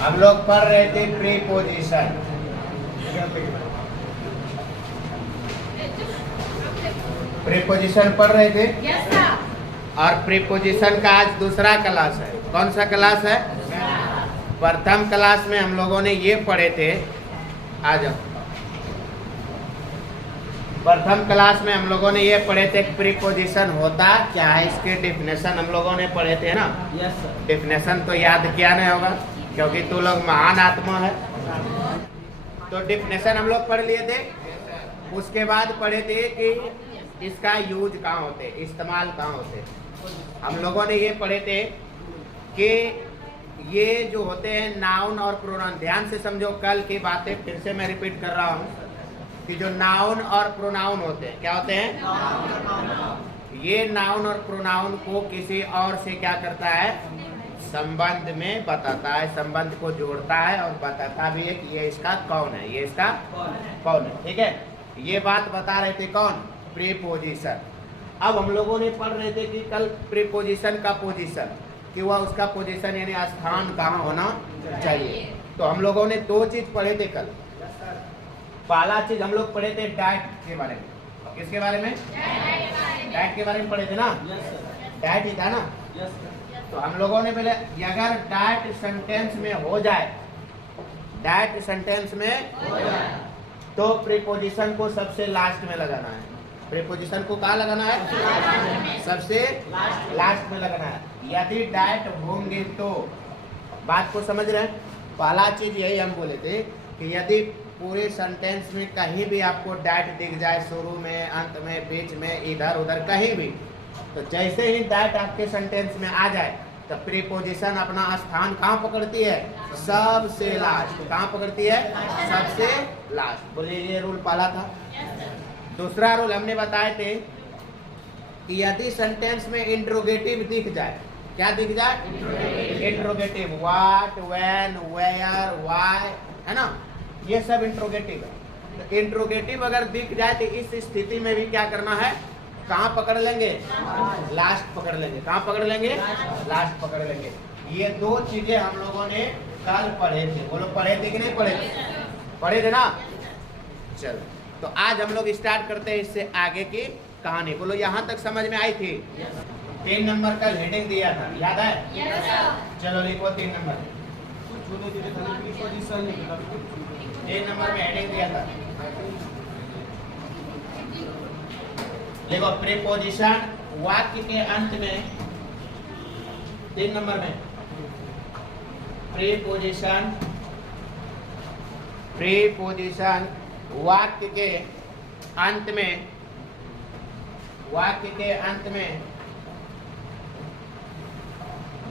हम लोग पढ़ रहे थे प्रीपोजिशन। प्रीपोजिशन पढ़ रहे थे। Yes sir. और प्रीपोजिशन का आज दूसरा क्लास है। कौन सा क्लास है? प्रथम क्लास में हम लोगों ने ये पढ़े थे। आ जाओ। प्रथम क्लास में हम लोगों ने ये पढ़े थे प्रीपोजिशन होता क्या है, इसके डेफिनेशन हम लोगों ने पढ़े थे ना। Yes sir. डेफिनेशन तो याद किया नहीं होगा क्योंकि तू लोग महान आत्मा है। तो डेफिनेशन हम लोग पढ़ लिए थे। उसके बाद पढ़े थे कि इसका यूज कहाँ होते, इस्तेमाल कहाँ होते। हम लोगों ने ये पढ़े थे कि ये जो होते हैं नाउन और प्रोनाउन। ध्यान से समझो, कल की बातें फिर से मैं रिपीट कर रहा हूँ कि जो नाउन और प्रोनाउन होते हैं, क्या होते हैं? ये नाउन और प्रोनाउन को किसी और से क्या करता है? संबंध में बताता है, संबंध को जोड़ता है और बताता भी है कि ये इसका कौन है, ये इसका कौन है। ठीक है, ये बात बता रहे थे कौन? प्रीपोजिशन। अब हम लोगों ने पढ़ रहे थे कि कल प्रीपोजिशन का पोजीशन, कि वह उसका पोजीशन यानी स्थान कहाँ होना चाहिए। तो हम लोगों ने दो चीज पढ़े थे कल। पहला चीज हम लोग पढ़े थे डाइट के बारे में। किसके बारे में? डाइट के बारे में पढ़े थे ना। डाइट ही था ना। तो हम लोगों ने पहले अगर डाइट सेंटेंस में हो जाए, डाइट सेंटेंस में तो प्रीपोजिशन को सबसे लास्ट में लगाना है। प्रीपोजिशन को कहाँ लगाना है? सबसे लास्ट में लगाना है। यदि डाइट होंगे तो, बात को समझ रहे हैं? पहला चीज यही हम बोले थे कि यदि पूरे सेंटेंस में कहीं भी आपको डाइट दिख जाए, शुरू में, अंत में, बीच में, इधर उधर कहीं भी, तो जैसे ही डाइट आपके सेंटेंस में आ जाए तो प्रीपोजिशन अपना स्थान कहाँ पकड़ती है? सबसे लास्ट। कहाँ पकड़ती है? सबसे लास्ट। बोलिए, ये रूल पहला था। दूसरा रूल हमने बताए थे कि यदि सेंटेंस में इंट्रोगेटिव दिख जाए, क्या दिख जाए? Interrogative. What, when, where, why, है ना, ये सब इंट्रोगेटिव है। तो इंट्रोगेटिव अगर दिख जाए तो इस स्थिति में भी क्या करना है? कहाँ पकड़ लेंगे? लास्ट पकड़ लेंगे। कहाँ पकड़ लेंगे? लास्ट पकड़ लेंगे। ये दो चीजें हम लोगों ने कल पढ़े थे। बोलो, पढ़े थे कि नहीं पढ़े थे? पढ़े थे ना। चलो, तो आज हम लोग स्टार्ट करते हैं इससे आगे की कहानी। बोलो, यहाँ तक समझ में आई थी? 3 नंबर कल हेडिंग दिया था, याद है? चलो लिखो 3 नंबर। 3 नंबर में हेडिंग दिया था, देखो प्रीपोजिशन वाक्य के अंत में। 3 नंबर में प्रीपोजिशन, प्रीपोजिशन वाक्य के अंत में, वाक्य के अंत में,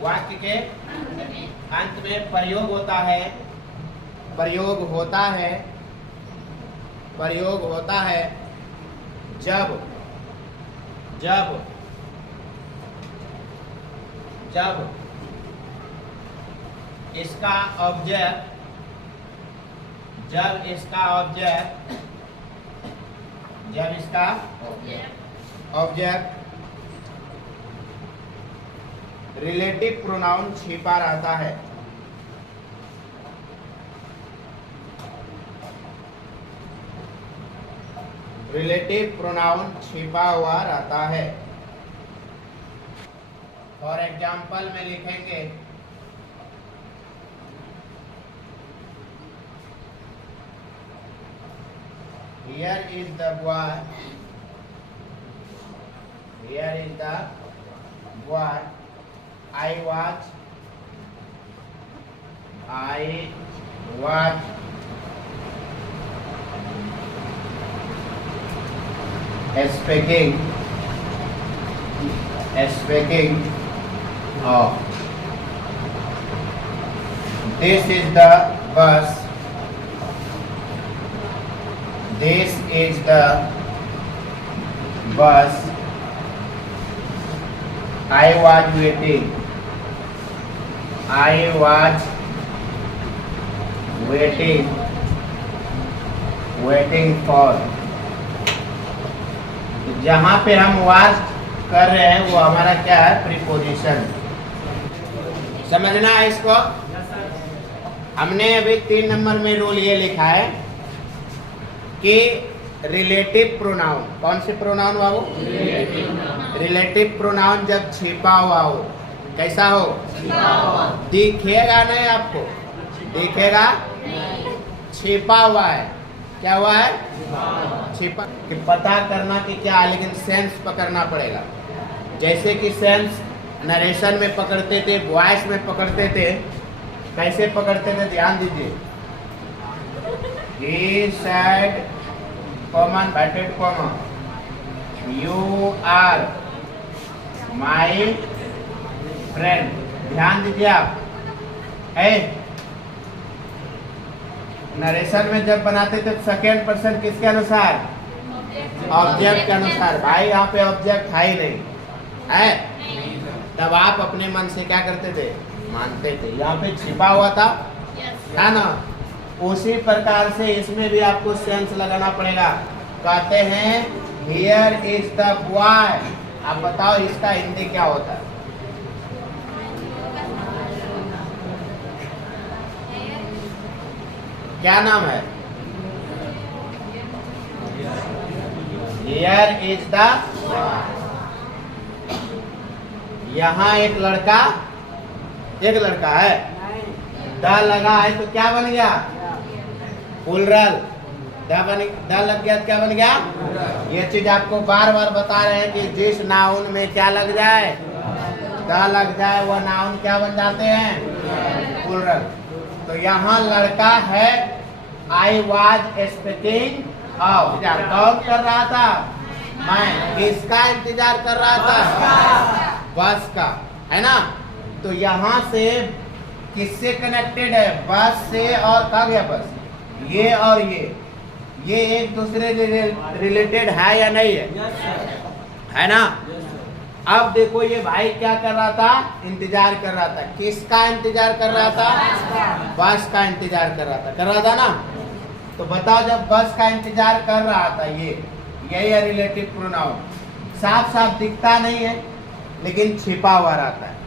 वाक्य के अंत में प्रयोग होता है, प्रयोग होता है, प्रयोग होता है जब जब जब इसका ऑब्जेक्ट, जब इसका ऑब्जेक्ट, जब इसका ऑब्जेक्ट रिलेटिव प्रोनाउन छिपा रहता है। रिलेटिव प्रोनाउन छिपा हुआ रहता है। फॉर एग्जाम्पल में लिखेंगे Here is the boy. Here is the boy. I was speaking of. This is the bus. This is the bus. I was waiting. I was waiting for. जहाँ पे हम was कर रहे हैं वो हमारा क्या है? प्रीपोजिशन। समझना है इसको? हमने अभी 3 नंबर में रूल ये लिखा है कि रिलेटिव प्रोनाउन, कौन से प्रोनाउन बाबू? रिलेटिव प्रोनाउन जब छिपा हुआ हो, कैसा हो? दिखेगा नहीं आपको, दिखेगा, छिपा हुआ है। क्या हुआ है? छिपा। कि पता करना कि क्या है, लेकिन सेंस पकड़ना पड़ेगा। जैसे कि सेंस नरेशन में पकड़ते थे, वॉइस में पकड़ते थे, कैसे पकड़ते थे ध्यान दीजिए। He said, कॉमा, बैटेड comma, you are my friend. ध्यान दीजिए आप। नरेशन में जब बनाते थे सेकेंड पर्सन किसके अनुसार? ऑब्जेक्ट के अनुसार। भाई यहाँ पे ऑब्जेक्ट है ही नहीं है, तब आप अपने मन से क्या करते थे? मानते थे। यहाँ पे छिपा हुआ था, है ना? उसी प्रकार से इसमें भी आपको सेंस लगाना पड़ेगा। कहते हैं हियर इज द बॉय। आप बताओ इसका हिंदी क्या होता है? क्या नाम है? हियर इज द, यहाँ एक लड़का है, द लगा है तो क्या बन गया? प्लूरल। द लग गया तो क्या बन गया? ये चीज आपको बार बार बता रहे हैं कि जिस नाउन में क्या लग जाए, द लग जाए, वह नाउन क्या बन जाते हैं? प्लूरल। तो यहाँ लड़का है, आई वॉज स्पीकिंग ऑफ। कौन कर रहा था? मैं। किसका इंतजार कर रहा था? बस का, है ना? तो यहाँ से किससे कनेक्टेड है? बस से। और कहा गया बस, ये और ये एक दूसरे रिलेटेड है या नहीं है? है ना? अब देखो ये भाई क्या कर रहा था? इंतजार कर रहा था। किसका इंतजार कर रहा था? बस का इंतजार कर रहा था ना? तो बताओ, जब बस का इंतजार कर रहा था, यही है रिलेटिव प्रोनाउन। साफ साफ दिखता नहीं है, लेकिन छिपा हुआ रहता है।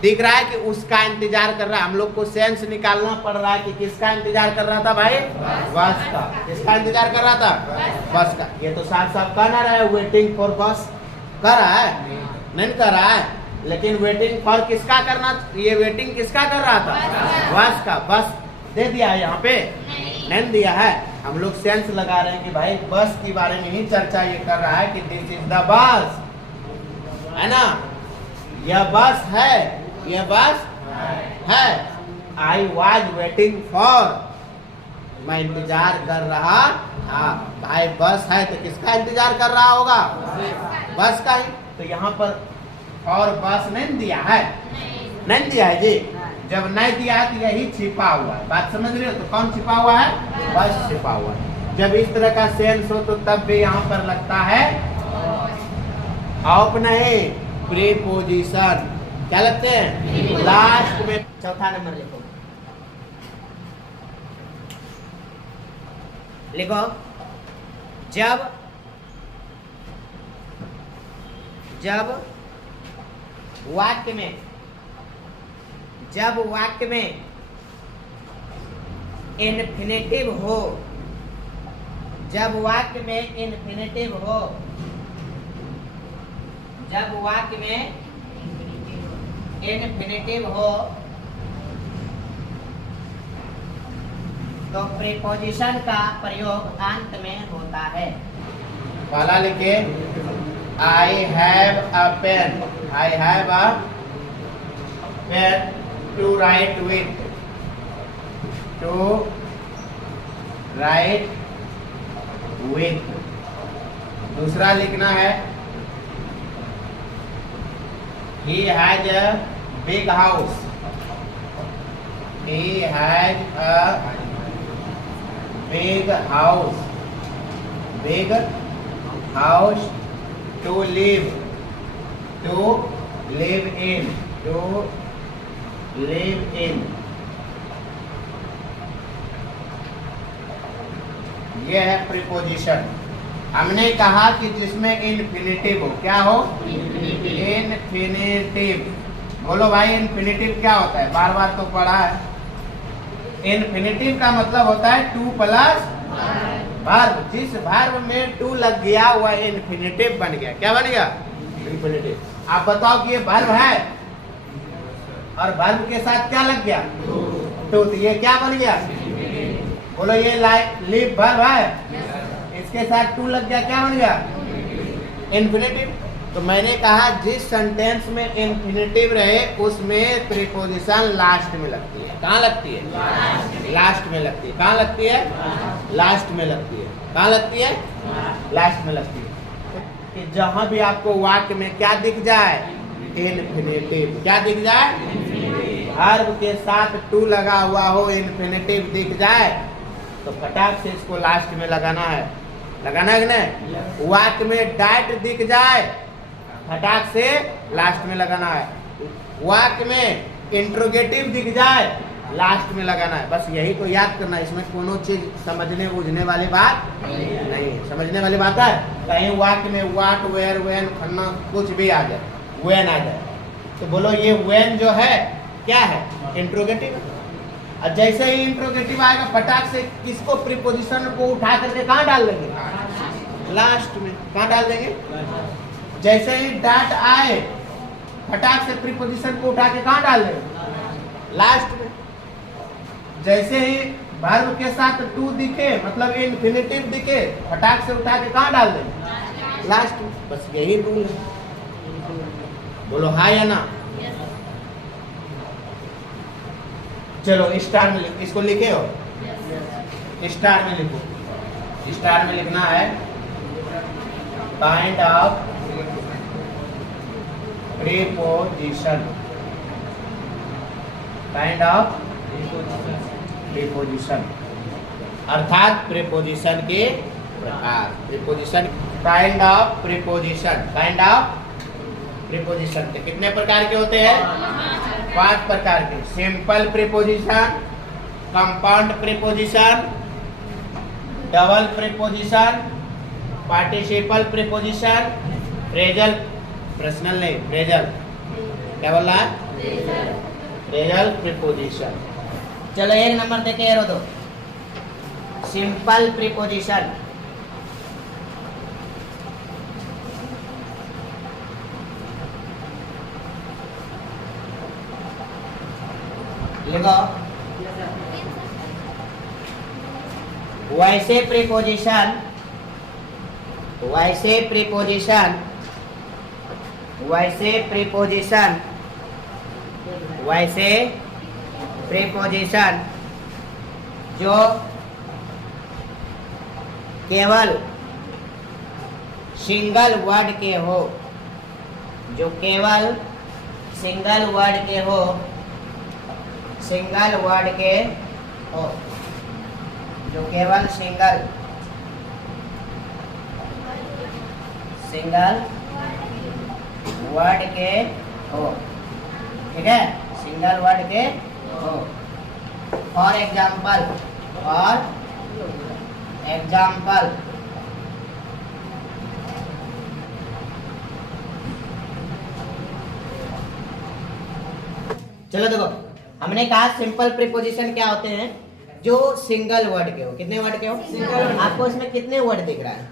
दिख रहा है कि उसका इंतजार कर रहा है। हम लोग को सेंस निकालना पड़ रहा है कि किसका इंतजार कर रहा था भाई? बस का। किसका इंतजार कर रहा था? बस का। ये तो साफ साफ कहना रहा है वेटिंग फॉर बस। कर रहा है? नहीं कर रहा है। लेकिन वेटिंग फॉर किसका करना? ये वेटिंग किसका कर रहा था? बस का। बस दे दिया है यहाँ पे? नहीं दिया है। हम लोग सेंस लगा रहे हैं कि भाई बस के बारे में ही चर्चा ये कर रहा है कि दिस इज द बस, है ना? यह बस है, यह बस है। आई वॉज वेटिंग फॉर, मैं इंतजार कर रहा था। भाई बस है तो किसका इंतजार कर रहा होगा? बस का ही। तो यहाँ पर और बस नहीं दिया है, नहीं दिया है जी। जब नहीं दिया है तो यही छिपा हुआ है। बात समझ रहे हो? तो कौन छिपा हुआ है? बस छिपा हुआ है। जब इस तरह का सेंस हो तो तब भी यहाँ पर लगता है ऑफ नहीं, प्रीपोजिशन। क्या लगते हैं? लास्ट में। चौथा नंबर लिखो, लिखो। जब वाक्य में इन्फिनेटिव हो, जब वाक्य में इन्फिनेटिव हो, जब वाक्य में इन्फिनेटिव हो तो प्रीपोजिशन का प्रयोग अंत में होता है। पहला लिखे, I have a pen, I have a pen to write with, to write with. दूसरा लिखना है, he has a big house, he has a big house, big house to live in, to live in। ये है preposition. हमने कहा कि जिसमें infinitive हो। क्या हो? इन्फिनिटिव। बोलो भाई, इन्फिनिटिव क्या होता है? बार बार तो पढ़ा है। इन्फिनेटिव का मतलब होता है टू प्लस वर्ब। जिस वर्ब में टू लग गया वह इन्फिनेटिव बन गया। क्या बन गया? इन्फिनेटिव। आप बताओ कि ये वर्ब है और वर्ब के साथ क्या लग गया? टू। तो ये क्या बन गया? बोलो, ये लिव वर्ब है, इसके साथ टू लग गया, क्या बन गया? इन्फिनेटिव। तो मैंने कहा जिस सेंटेंस में इन्फिनेटिव रहे उसमें प्रीपोजिशन लास्ट में लगती है। कहाँ लगती है? लास्ट में लगती है। कहाँ लगती है? लास्ट में लगती है। कहाँ लगती है? लास्ट में लगती है। कि जहां भी आपको वाक्य में क्या दिख जाए? इन्फिनेटिव। क्या दिख जाए? वर्ब के साथ टू लगा हुआ हो, इन्फिनेटिव दिख जाए तो फटाक से इसको लास्ट में लगाना है। लगाना है कि नहीं? वाक्य में डैट दिख जाए फटाक से लास्ट में लगाना है। वाक्य में इंट्रोगेटिव दिख जाए लास्ट में लगाना है। बस यही को याद करना है। इसमें कोनो चीज समझने बुझने वाली बात नहीं। समझने वाली बात है कहीं वाक्य में व्हाट, वेयर, व्हेन, खन्ना कुछ भी आ जाए, व्हेन आ जाए तो बोलो ये व्हेन जो है क्या है? इंट्रोगेटिव। और जैसे ही इंट्रोगेटिव आएगा फटाक से किसको प्रीपोजिशन को उठा करके कहाँ डाल देंगे? लास्ट में। कहाँ डाल देंगे? जैसे ही डैट आए फटाक से प्रीपोजिशन को उठा के कहाँ डाल देंगे? लास्ट में। जैसे ही वर्ब के साथ टू दिखे मतलब इन्फिनेटिव दिखे फटाक से उठा के कहाँ डाल देंगे? लास्ट में। बस यही रूल है। बोलो हाँ या ना? चलो स्टार में लिखो। इसको लिखे हो? स्टार में लिखो। स्टार में लिखना है kind of preposition. Kind of preposition अर्थात प्रीपोजिशन के प्रकार। Preposition kind of preposition. Kind of preposition के कितने प्रकार के होते हैं? 5 प्रकार के। Simple preposition, compound preposition, double preposition, participle preposition, phrasal, personal नहीं, फ्रेजल। क्या बोल रहा है? Phrasal preposition. चलो 1 नंबर देखे एरो दो। Simple preposition. लिखो वैसे प्रीपोजिशन, वैसे प्रीपोजिशन, वैसे प्रीपोजिशन, वैसे प्रीपोजिशन जो केवल सिंगल वर्ड के हो, जो केवल सिंगल वर्ड के हो, सिंगल वर्ड के हो, जो केवल सिंगल वर्ड के हो। ठीक है? सिंगल वर्ड के हो। फॉर एग्जाम्पल, फॉर एग्जाम्पल चलो देखो, हमने कहा सिंपल प्रीपोजिशन क्या होते हैं? जो सिंगल वर्ड के हो। कितने वर्ड के हो? सिंगल। आपको इसमें कितने वर्ड दिख रहा है?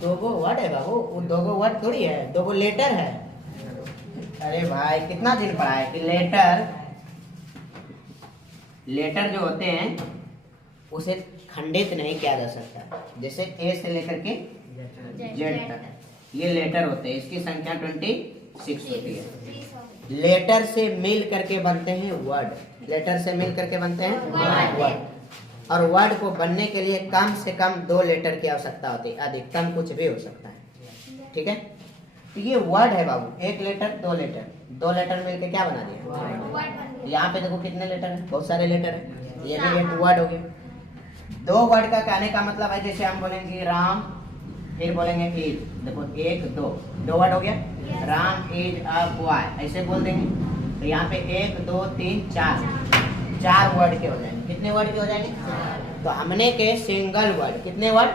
दो गो वर्ड है बाबू। वो दो गो वर्ड थोड़ी है, दो गो लेटर है। अरे भाई कितना दिन पढ़ा है कि लेटर जो होते हैं उसे खंडित नहीं किया जा सकता। जैसे ए से लेकर के जेड तक ये लेटर होते हैं। इसकी संख्या 26 होती है। लेटर से मिल करके बनते हैं वर्ड। लेटर से मिल करके बनते हैं वर्ड। और वर्ड को बनने के लिए कम से कम 2 लेटर की आवश्यकता होती है। अधिकतम कुछ भी हो सकता है। ठीक है? तो ये वर्ड है बाबू। 1 लेटर 2 लेटर, 2 लेटर मिलके क्या बना दिया? यहाँ पे देखो कितने लेटर है? बहुत सारे लेटर है। ये भी एक वर्ड हो गया। 2 वर्ड का कहने का मतलब है जैसे हम बोलेंगे राम, फिर बोलेंगे इज। देखो 1 2 वर्ड हो गया। राम इज अ बॉय, ऐसे बोल देंगे। तो यहाँ पे 1 2 3 4 वर्ड के हो जाएंगे। कितने वर्ड के हो जाएंगे? तो हमने के सिंगल वर्ड। कितने वर्ड?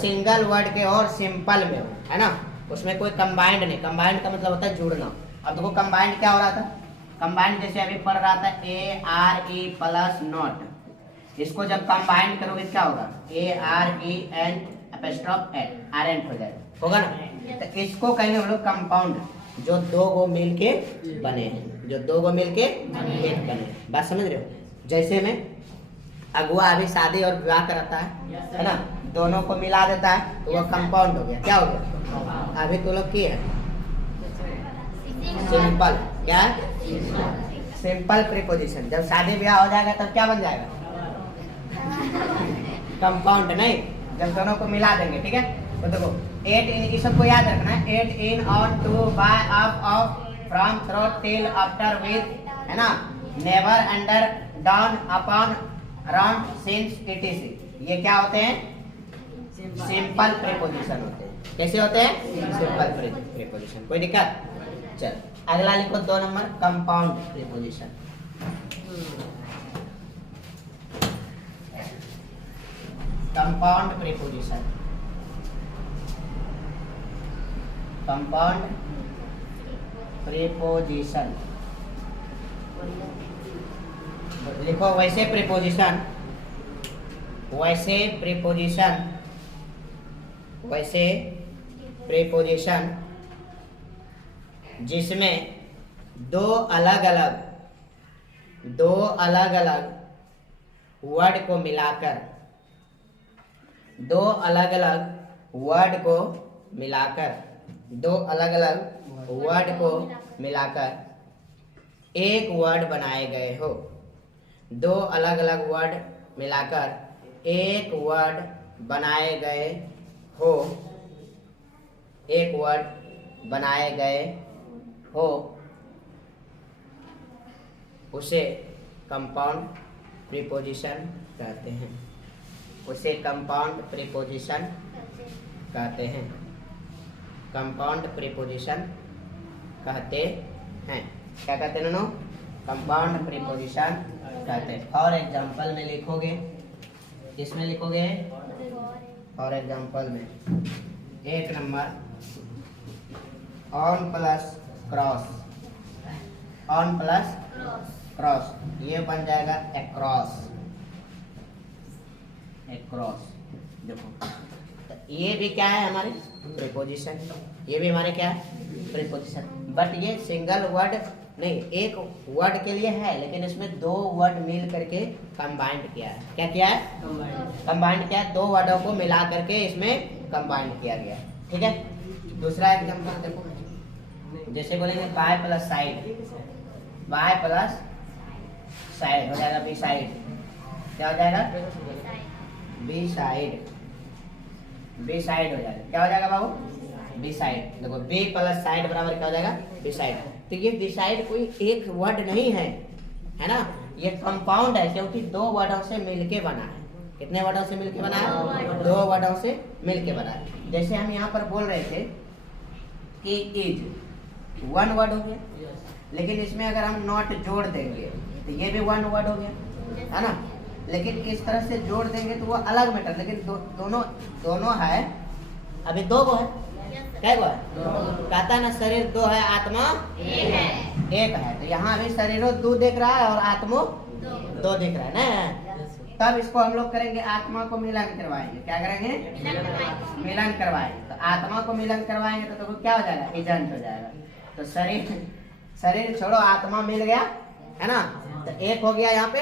सिंगल वर्ड के और सिंपल में हो, है ना? उसमें कोई कंबाइंड नहीं। कंबाइंड का मतलब होता है जुड़ना। अब देखो कंबाइंड क्या हो रहा था? कंबाइंड जैसे अभी पढ़ रहा था ARE प्लस नॉट, इसको जब कंबाइंड करोगे क्या होगा AREN एपोस्ट्रोफ एरेंट हो जाएगा, होगा ना। तो इसको कहेंगे हम लोग कंपाउंड, जो दो गो मिल के बने हैं, जो दो गो मिल के एक बने। बात समझ रहे हो। जैसे में अगुआ अभी शादी और विवाह कराता है ना, दोनों को मिला देता है तो वो कंपाउंड हो गया। क्या हो गया? अभी तो लोग की है सिंपल, क्या सिंपल प्रीपोजिशन। जब शादी ब्याह हो जाएगा तब क्या बन जाएगा? कंपाउंड नहीं, जब दोनों को मिला देंगे। ठीक है, तो देखो 8 इन, ये सबको याद रखना है। 8 in, on, to, by, of, from, through, till, after, with, है ना, never, under, down, upon, around, since, ETC. ये क्या होते हैं? सिंपल प्रीपोजिशन होते हैं। कैसे होते हैं? Simple preposition. कोई दिक्कत? चल अगला लिखो 2 number, compound preposition. Compound preposition, compound preposition लिखो। वैसे प्रीपोजिशन, वैसे प्रीपोजिशन, वैसे प्रीपोजिशन जिसमें दो अलग अलग वर्ड को मिलाकर, दो अलग अलग वर्ड को मिलाकर, दो अलग अलग वर्ड को मिलाकर एक वर्ड बनाए गए हो, दो अलग अलग वर्ड मिलाकर एक वर्ड बनाए गए हो, एक वर्ड बनाए गए हो, उसे कंपाउंड प्रीपोजिशन कहते हैं, उसे कंपाउंड प्रीपोजिशन कहते हैं, कंपाउंड प्रीपोजिशन कहते हैं। क्या कहते हैं? कंपाउंड प्रीपोजिशन कहते हैं। फॉर एग्जाम्पल में लिखोगे, किसमें लिखोगे? फॉर एग्जाम्पल में 1 number, on plus cross, on plus cross, ये बन जाएगा एक्रॉस, एक्रॉस। देखो तो ये भी क्या है? हमारे प्रीपोजिशन, ये भी हमारे क्या है? प्रीपोजिशन। बट ये सिंगल वर्ड नहीं, एक वर्ड के लिए है, लेकिन इसमें दो वर्ड मिल करके कंबाइंड किया है। क्या किया है? कंबाइंड किया है, दो वर्डों को मिला करके इसमें कंबाइंड किया गया। ठीक है, दूसरा एग्जांपल देखो, जैसे बोलेंगे by plus side, by plus side हो जाएगा बी साइड। क्या हो जाएगा? बी साइड, बी साइड हो जाएगा। क्या हो जाएगा बाबू? B side. देखो बी प्लस साइड बराबर क्या हो जाएगा? B side. तो ये बी साइड कोई एक वर्ड नहीं है, है ना, ये कंपाउंड है, क्योंकि दो वर्डों से मिलके बना है। कितने वर्डों से मिलके बना है? दो वर्डों से मिलके बना है। जैसे हम यहाँ पर बोल रहे थे कि इज वन वर्ड हो गया, लेकिन इसमें अगर हम नॉट जोड़ देंगे तो ये भी वन वर्ड हो गया, है ना। लेकिन इस तरह से जोड़ देंगे तो वो अलग मैटर, लेकिन दोनों है, अभी दो गो है। क्या गो है? कहता ना शरीर दो है, आत्मा एक है। तो यहाँ अभी शरीरों दो दिख रहा है और आत्मो दो दिख रहा है ना। तब इसको हम लोग करेंगे, आत्मा को मिलन करवाएंगे। क्या करेंगे? मिलन करवाएंगे। तो आत्मा को मिलन करवाएंगे तो क्या हो जाएगा? एजेंट हो जाएगा। तो शरीर छोड़ो, आत्मा मिल गया, है ना, तो एक हो गया यहाँ पे,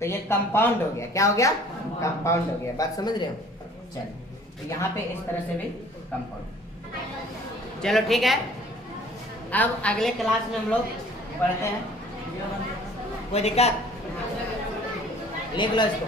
तो ये कंपाउंड हो गया। क्या हो गया? कंपाउंड हो गया। बात समझ रहे हो? चलो, तो यहाँ पे इस तरह से भी कंपाउंड। चलो ठीक है, अब अगले क्लास में हम लोग पढ़ते हैं। कोई दिक्कत? लिख लो इसको।